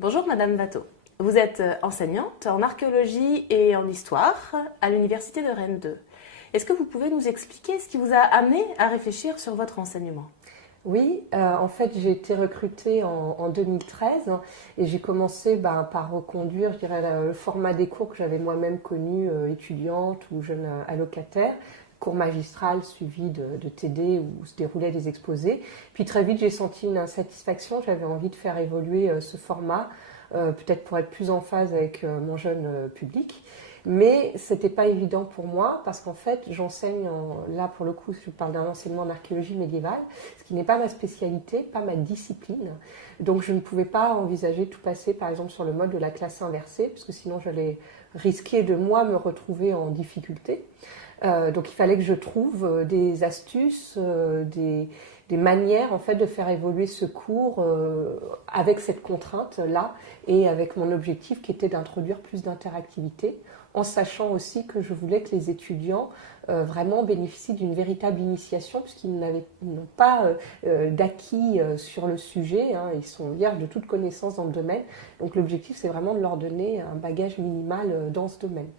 Bonjour Madame Watteau. Vous êtes enseignante en archéologie et en histoire à l'Université de Rennes 2. Est-ce que vous pouvez nous expliquer ce qui vous a amené à réfléchir sur votre enseignement? Oui, en fait, j'ai été recrutée en 2013 et j'ai commencé par reconduire, je dirais, le format des cours que j'avais moi-même connu, étudiante ou jeune allocataire, cours magistral suivi de TD où se déroulaient des exposés. Puis très vite, j'ai senti une insatisfaction, j'avais envie de faire évoluer ce format, peut-être pour être plus en phase avec mon jeune public. Mais c'était pas évident pour moi parce qu'en fait, j'enseigne, là pour le coup, je parle d'un enseignement en archéologie médiévale, ce qui n'est pas ma spécialité, pas ma discipline. Donc je ne pouvais pas envisager de tout passer par exemple sur le mode de la classe inversée, parce que sinon j'allais risquer de moi me retrouver en difficulté. Donc il fallait que je trouve des astuces, des manières en fait de faire évoluer ce cours avec cette contrainte-là et avec mon objectif qui était d'introduire plus d'interactivité, en sachant aussi que je voulais que les étudiants vraiment bénéficient d'une véritable initiation puisqu'ils n'ont pas d'acquis sur le sujet, hein, ils sont vierges de toute connaissance dans le domaine. Donc l'objectif c'est vraiment de leur donner un bagage minimal dans ce domaine.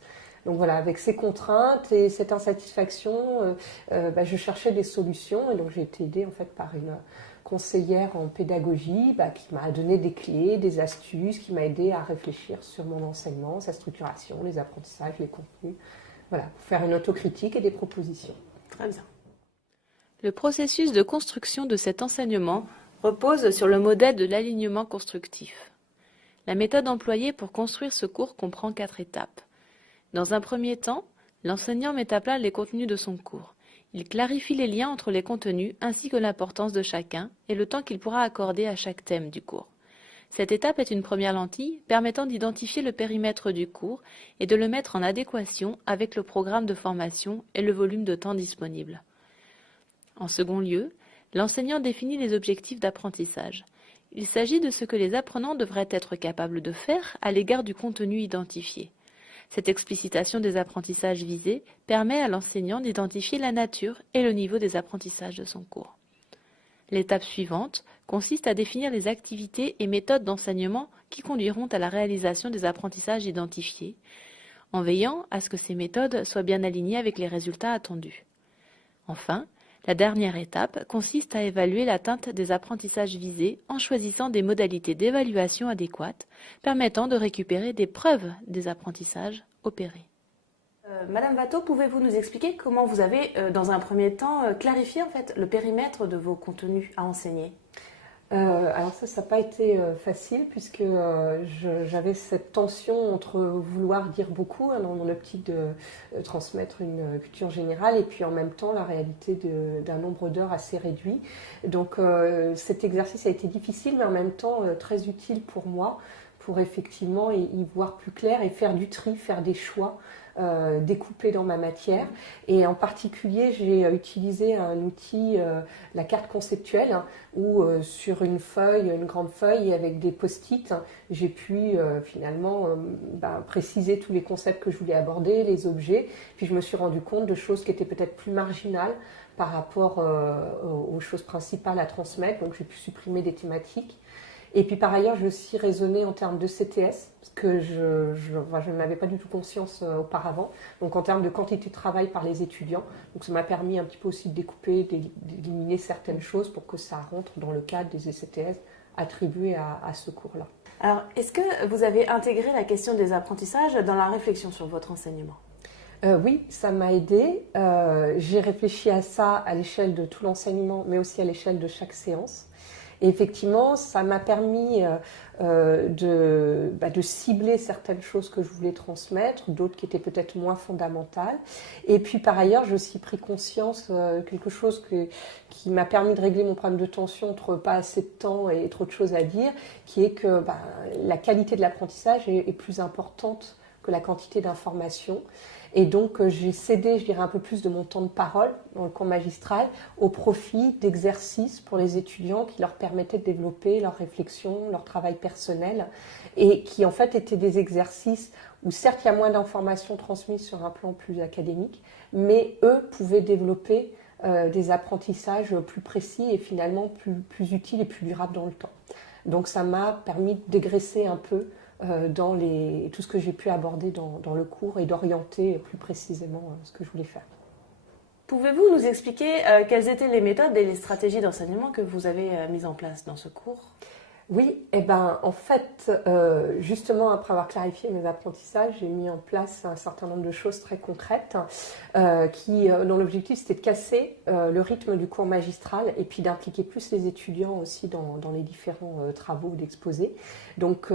Donc voilà, avec ces contraintes et cette insatisfaction, je cherchais des solutions et donc j'ai été aidée en fait par une conseillère en pédagogie qui m'a donné des clés, des astuces, qui m'a aidée à réfléchir sur mon enseignement, sa structuration, les apprentissages, les contenus. Voilà, pour faire une autocritique et des propositions. Très bien. Le processus de construction de cet enseignement repose sur le modèle de l'alignement constructif. La méthode employée pour construire ce cours comprend 4 étapes. Dans un premier temps, l'enseignant met à plat les contenus de son cours. Il clarifie les liens entre les contenus ainsi que l'importance de chacun et le temps qu'il pourra accorder à chaque thème du cours. Cette étape est une première lentille permettant d'identifier le périmètre du cours et de le mettre en adéquation avec le programme de formation et le volume de temps disponible. En second lieu, l'enseignant définit les objectifs d'apprentissage. Il s'agit de ce que les apprenants devraient être capables de faire à l'égard du contenu identifié. Cette explicitation des apprentissages visés permet à l'enseignant d'identifier la nature et le niveau des apprentissages de son cours. L'étape suivante consiste à définir les activités et méthodes d'enseignement qui conduiront à la réalisation des apprentissages identifiés, en veillant à ce que ces méthodes soient bien alignées avec les résultats attendus. Enfin, la dernière étape consiste à évaluer l'atteinte des apprentissages visés en choisissant des modalités d'évaluation adéquates permettant de récupérer des preuves des apprentissages opérés. Madame Watteau, pouvez-vous nous expliquer comment vous avez, dans un premier temps, clarifié en fait, le périmètre de vos contenus à enseigner? Alors ça n'a pas été facile puisque j'avais cette tension entre vouloir dire beaucoup dans mon optique de transmettre une culture générale et puis en même temps la réalité d'un nombre d'heures assez réduit. Donc cet exercice a été difficile mais en même temps très utile pour moi pour effectivement y voir plus clair et faire du tri, faire des choix. Découpé dans ma matière et en particulier j'ai utilisé un outil, la carte conceptuelle où sur une feuille, une grande feuille avec des post-it, j'ai pu finalement préciser tous les concepts que je voulais aborder, les objets, puis je me suis rendu compte de choses qui étaient peut-être plus marginales par rapport aux choses principales à transmettre, donc j'ai pu supprimer des thématiques. Et puis par ailleurs, j'ai aussi raisonné en termes de CTS, parce que je n'avais pas du tout conscience auparavant, donc en termes de quantité de travail par les étudiants. Donc ça m'a permis un petit peu aussi de découper, d'éliminer certaines choses pour que ça rentre dans le cadre des CTS attribués à ce cours-là. Alors, est-ce que vous avez intégré la question des apprentissages dans la réflexion sur votre enseignement? Oui, ça m'a aidée. J'ai réfléchi à ça à l'échelle de tout l'enseignement, mais aussi à l'échelle de chaque séance. Et effectivement, ça m'a permis de cibler certaines choses que je voulais transmettre, d'autres qui étaient peut-être moins fondamentales. Et puis par ailleurs, j'ai aussi pris conscience quelque chose qui m'a permis de régler mon problème de tension entre pas assez de temps et trop de choses à dire, qui est que la qualité de l'apprentissage est plus importante que la quantité d'informations. Et donc j'ai cédé, je dirais, un peu plus de mon temps de parole dans le cours magistral au profit d'exercices pour les étudiants qui leur permettaient de développer leur réflexion, leur travail personnel et qui en fait étaient des exercices où certes il y a moins d'informations transmises sur un plan plus académique, mais eux pouvaient développer des apprentissages plus précis et finalement plus utiles et plus durables dans le temps. Donc ça m'a permis de dégraisser un peu dans tout ce que j'ai pu aborder dans le cours et d'orienter plus précisément ce que je voulais faire. Pouvez-vous nous expliquer quelles étaient les méthodes et les stratégies d'enseignement que vous avez mises en place dans ce cours? Oui, eh ben, en fait, justement, après avoir clarifié mes apprentissages, j'ai mis en place un certain nombre de choses très concrètes dont l'objectif c'était de casser le rythme du cours magistral et puis d'impliquer plus les étudiants aussi dans les différents travaux d'exposés. Donc,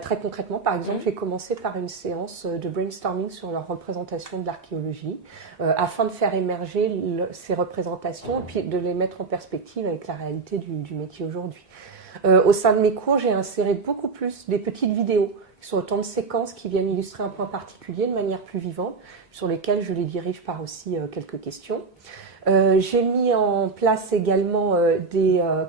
très concrètement, par exemple, j'ai commencé par une séance de brainstorming sur leur représentation de l'archéologie afin de faire émerger ces représentations et puis de les mettre en perspective avec la réalité du métier aujourd'hui. Au sein de mes cours, j'ai inséré beaucoup plus des petites vidéos qui sont autant de séquences qui viennent illustrer un point particulier de manière plus vivante, sur lesquelles je les dirige par aussi quelques questions. J'ai mis en place également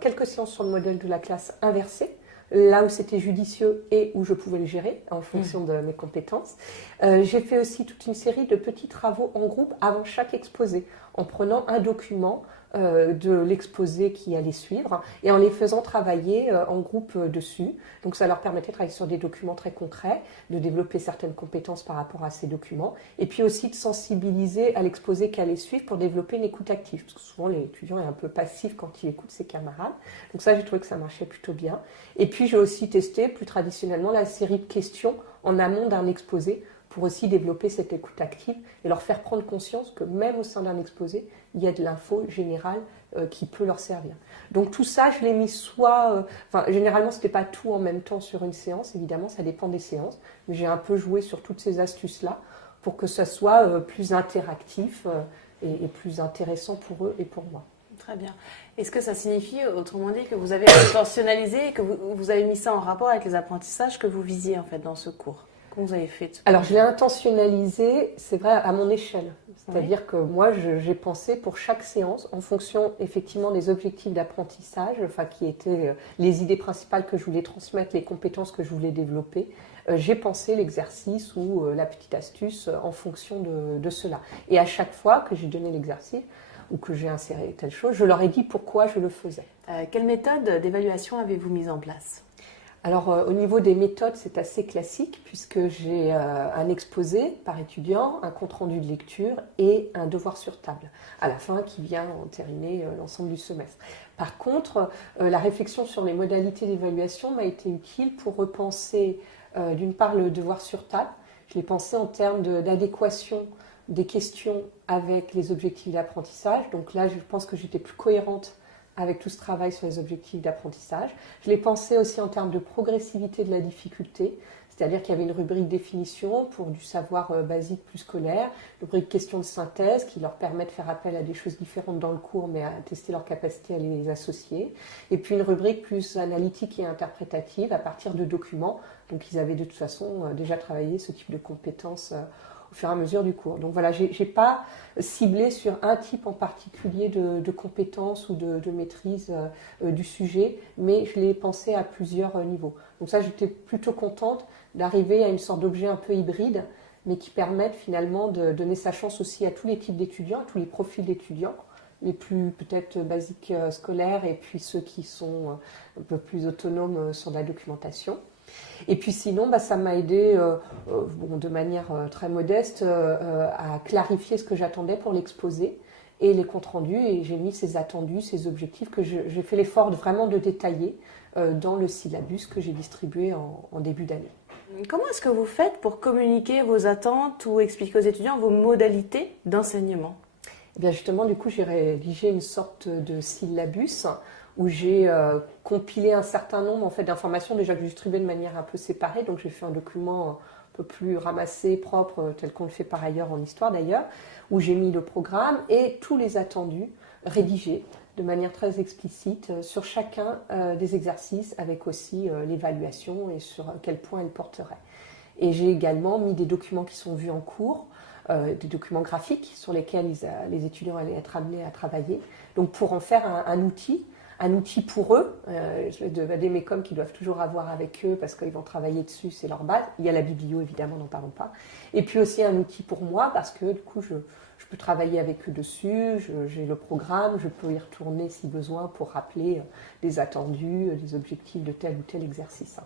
quelques séances sur le modèle de la classe inversée, là où c'était judicieux et où je pouvais le gérer en fonction de mes compétences. J'ai fait aussi toute une série de petits travaux en groupe avant chaque exposé, en prenant un document de l'exposé qui allait suivre et en les faisant travailler en groupe dessus. Donc ça leur permettait de travailler sur des documents très concrets, de développer certaines compétences par rapport à ces documents et puis aussi de sensibiliser à l'exposé qui allait suivre pour développer une écoute active. Parce que souvent l'étudiant est un peu passif quand il écoute ses camarades. Donc ça, j'ai trouvé que ça marchait plutôt bien. Et puis j'ai aussi testé plus traditionnellement la série de questions en amont d'un exposé pour aussi développer cette écoute active et leur faire prendre conscience que même au sein d'un exposé, il y a de l'info générale qui peut leur servir. Donc tout ça, je l'ai mis généralement, ce n'était pas tout en même temps sur une séance, évidemment, ça dépend des séances, mais j'ai un peu joué sur toutes ces astuces-là pour que ça soit plus interactif et plus intéressant pour eux et pour moi. Très bien. Est-ce que ça signifie, autrement dit, que vous avez intentionnalisé et que vous avez mis ça en rapport avec les apprentissages que vous visiez en fait dans ce cours? Comment vous avez fait? Alors, je l'ai intentionnalisé, c'est vrai, à mon échelle. C'est-à-dire que moi, j'ai pensé pour chaque séance, en fonction effectivement des objectifs d'apprentissage, qui étaient les idées principales que je voulais transmettre, les compétences que je voulais développer, j'ai pensé l'exercice ou la petite astuce en fonction de cela. Et à chaque fois que j'ai donné l'exercice ou que j'ai inséré telle chose, je leur ai dit pourquoi je le faisais. Quelle méthode d'évaluation avez-vous mise en place ? Alors, au niveau des méthodes, c'est assez classique puisque j'ai un exposé par étudiant, un compte-rendu de lecture et un devoir sur table à la fin qui vient entériner l'ensemble du semestre. Par contre, la réflexion sur les modalités d'évaluation m'a été utile pour repenser d'une part le devoir sur table. Je l'ai pensé en termes d'adéquation des questions avec les objectifs d'apprentissage. Donc là, je pense que j'étais plus cohérente avec tout ce travail sur les objectifs d'apprentissage. Je l'ai pensé aussi en termes de progressivité de la difficulté, c'est-à-dire qu'il y avait une rubrique définition pour du savoir basique plus scolaire, une rubrique question de synthèse qui leur permet de faire appel à des choses différentes dans le cours, mais à tester leur capacité à les associer, et puis une rubrique plus analytique et interprétative à partir de documents. Donc ils avaient de toute façon déjà travaillé ce type de compétences au fur et à mesure du cours. Donc voilà, je n'ai pas ciblé sur un type en particulier de compétences ou de maîtrise du sujet, mais je l'ai pensé à plusieurs niveaux. Donc ça, j'étais plutôt contente d'arriver à une sorte d'objet un peu hybride, mais qui permette finalement de donner sa chance aussi à tous les types d'étudiants, à tous les profils d'étudiants, les plus peut-être basiques scolaires et puis ceux qui sont un peu plus autonomes sur la documentation. Et puis sinon, ça m'a aidé de manière très modeste à clarifier ce que j'attendais pour l'exposé et les comptes rendus. Et j'ai mis ces attendus, ces objectifs que j'ai fait l'effort vraiment de détailler dans le syllabus que j'ai distribué en début d'année. Comment est-ce que vous faites pour communiquer vos attentes ou expliquer aux étudiants vos modalités d'enseignement ? Eh bien justement, du coup, j'ai rédigé une sorte de syllabus où j'ai compilé un certain nombre d'informations déjà que je distribuais de manière un peu séparée. Donc j'ai fait un document un peu plus ramassé, propre, tel qu'on le fait par ailleurs en histoire d'ailleurs, où j'ai mis le programme et tous les attendus rédigés de manière très explicite sur chacun des exercices avec aussi l'évaluation et sur quel point elle porterait. Et j'ai également mis des documents qui sont vus en cours, des documents graphiques sur lesquels les étudiants allaient être amenés à travailler, donc pour en faire un outil pour eux, des mécoms qu'ils doivent toujours avoir avec eux parce qu'ils vont travailler dessus, c'est leur base. Il y a la biblio évidemment, n'en parlons pas. Et puis aussi un outil pour moi parce que du coup je peux travailler avec eux dessus, j'ai le programme, je peux y retourner si besoin pour rappeler les attendus, les objectifs de tel ou tel exercice.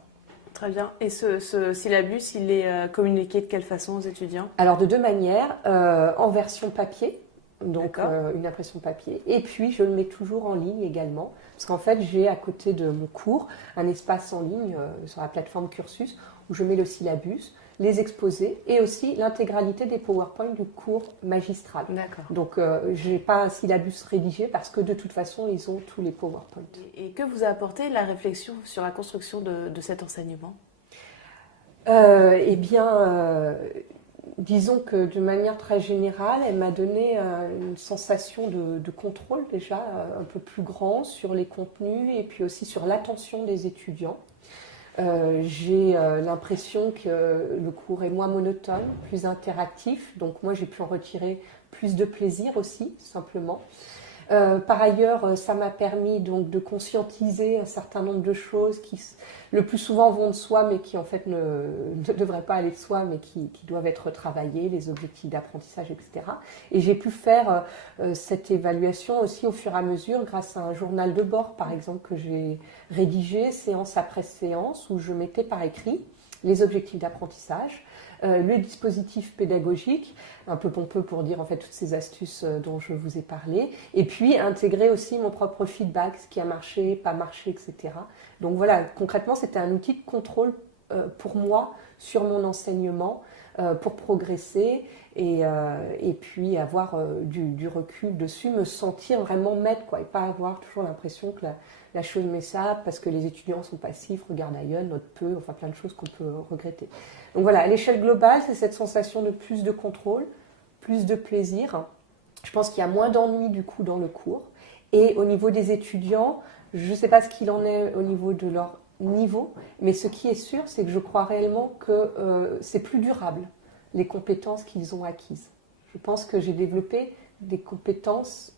Très bien. Et ce syllabus, il est communiqué de quelle façon aux étudiants? Alors de deux manières, en version papier, donc une impression papier, et puis je le mets toujours en ligne également, parce qu'en fait j'ai à côté de mon cours un espace en ligne sur la plateforme Cursus où je mets le syllabus, les exposés et aussi l'intégralité des PowerPoint du cours magistral. D'accord. Donc je n'ai pas un syllabus rédigé parce que de toute façon ils ont tous les PowerPoint. Et que vous a apporté la réflexion sur la construction de cet enseignement? Eh bien, disons que de manière très générale, elle m'a donné une sensation de contrôle déjà un peu plus grand sur les contenus et puis aussi sur l'attention des étudiants. J'ai l'impression que le cours est moins monotone, plus interactif, donc moi j'ai pu en retirer plus de plaisir aussi, simplement. Par ailleurs, ça m'a permis donc de conscientiser un certain nombre de choses qui, le plus souvent, vont de soi, mais qui en fait ne devraient pas aller de soi, mais qui doivent être travaillées, les objectifs d'apprentissage, etc. Et j'ai pu faire cette évaluation aussi au fur et à mesure grâce à un journal de bord, par exemple, que j'ai rédigé séance après séance, où je mettais par écrit les objectifs d'apprentissage, le dispositif pédagogique, un peu pompeux pour dire en fait toutes ces astuces dont je vous ai parlé, et puis intégrer aussi mon propre feedback, ce qui a marché, pas marché, etc. Donc voilà, concrètement c'était un outil de contrôle pour moi sur mon enseignement, pour progresser et puis avoir du recul dessus, me sentir vraiment maître, quoi, et pas avoir toujours l'impression que la chose m'échappe parce que les étudiants sont passifs, regardent ailleurs, notent peu, enfin plein de choses qu'on peut regretter. Donc voilà, à l'échelle globale, c'est cette sensation de plus de contrôle, plus de plaisir. Je pense qu'il y a moins d'ennui du coup dans le cours. Et au niveau des étudiants, je ne sais pas ce qu'il en est au niveau de leur niveau, mais ce qui est sûr, c'est que je crois réellement que c'est plus durable, les compétences qu'ils ont acquises. Je pense que j'ai développé des compétences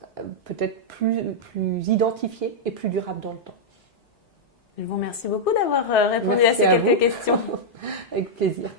peut-être plus identifiées et plus durables dans le temps. Je vous remercie beaucoup d'avoir répondu à ces quelques questions. Avec plaisir.